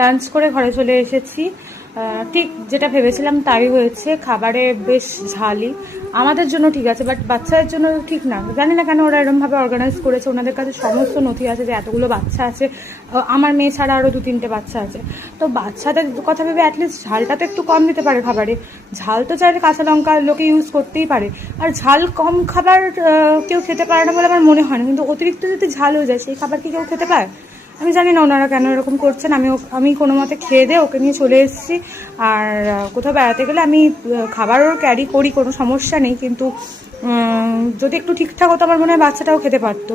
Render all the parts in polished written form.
Lunch করে ঘরে চলে এসেছি। ঠিক যেটা ভেবেছিলাম তাই হয়েছে। খাবারে বেশ ঝালই, আমাদের জন্য ঠিক আছে, বাট বাচ্চাদের জন্য ঠিক না। জানি না কেন ওরা এরকমভাবে অর্গানাইজ করেছে। ওনাদের কাছে সমস্ত নথি আছে যে এতগুলো বাচ্চা আছে, আমার মেয়ে ছাড়া আরও 2-3টে বাচ্চা আছে। তো বাচ্চাদের কথা ভেবে অ্যাটলিস্ট ঝালটা তো একটু কম দিতে পারে খাবারে। ঝাল তো চাইলে কাঁচা লঙ্কা লোকে ইউজ করতেই পারে, আর ঝাল কম খাবার কেউ খেতে পারে না বলে আমার মনে হয় না। কিন্তু অতিরিক্ত যদি ঝাল হয়ে যায় সেই খাবার কি কেউ খেতে পারে? আমি জানি না ওনারা কেন এরকম করছেন। আমি কোনো মতে খেয়ে দিয়ে ওকে নিয়ে চলে এসেছি। আর কোথাও বেড়াতে গেলে আমি খাবারও ক্যারি করি, কোনো সমস্যা নেই, কিন্তু যদি একটু ঠিকঠাক হতো আমার মনে হয় বাচ্চাটাও খেতে পারতো।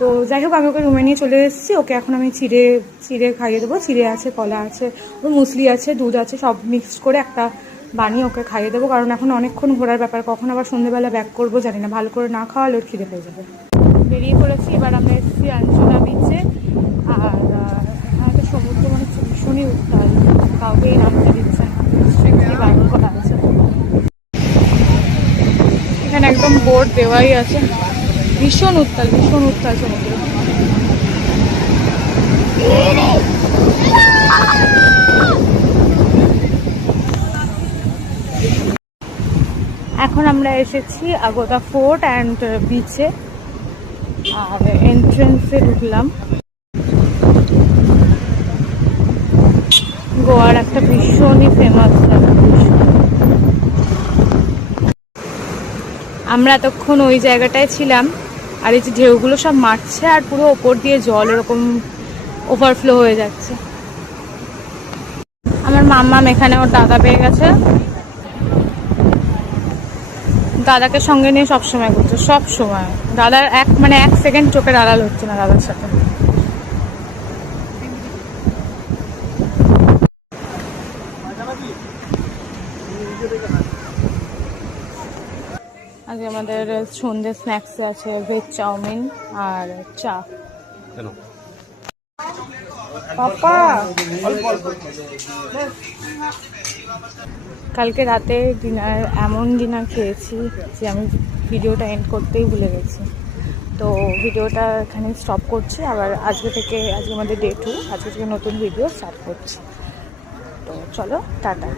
তো যাই হোক, আমি ওকে রুমে নিয়ে চলে এসেছি। ওকে এখন আমি চিড়ে খাইয়ে দেবো। চিড়ে আছে, কলা আছে, ওর মুসলি আছে, দুধ আছে, সব মিক্সড করে একটা বানিয়ে ওকে খাইয়ে দেবো। কারণ এখন অনেকক্ষণ ঘোরার ব্যাপার, কখন আবার সন্ধ্যেবেলা ব্যাক করবো জানি না। ভালো করে না খাওয়ালে ওর খিদে পেয়ে যাবে। বেরিয়ে পড়েছি। এবার আমরা এসেছি আঞ্চলা বিচে। আর আমাদের সমুদ্র মনে হচ্ছে ভীষণই উত্তাল, কাউকেই নামতে দিচ্ছে না, স্ট্রিক্টলি বারণ করা আছে। এখানে একদম বোর্ড দেওয়াই আছে। ভীষণ উত্তাল সমুদ্র। এখন আমরা এসেছি আগোদা ফোর্ট অ্যান্ড বিচে, আর এন্ট্রেন্সে ঢুকলাম। গোয়ার একটা ভীষণই ফেমাস আমরা এতক্ষণ ওই জায়গাটায় ছিলাম, আর এই যে ঢেউগুলো সব মারছে আর পুরো ওপর দিয়ে জল এরকম ওভারফ্লো হয়ে যাচ্ছে। আমার মাম্মাম এখানে ওর দাদা পেয়ে গেছে, দাদাকে সঙ্গে নিয়ে সবসময় করছে, সব সময়। দাদার এক সেকেন্ড চোখের আড়াল হচ্ছে না দাদার সাথে। আজ আমাদের সন্ধ্যে স্ন্যাক্সে আছে ভেজ চাউমিন আর চা। পাপা কালকে রাতে এমন ডিনার খেয়েছি যে আমি ভিডিওটা এন্ড করতেই ভুলে গেছি। তো ভিডিওটা এখানে স্টপ করছি। আবার আজকে আমাদের ডে 2, আজকে থেকে নতুন ভিডিও স্টার্ট করছি। তো চলো, টাটা।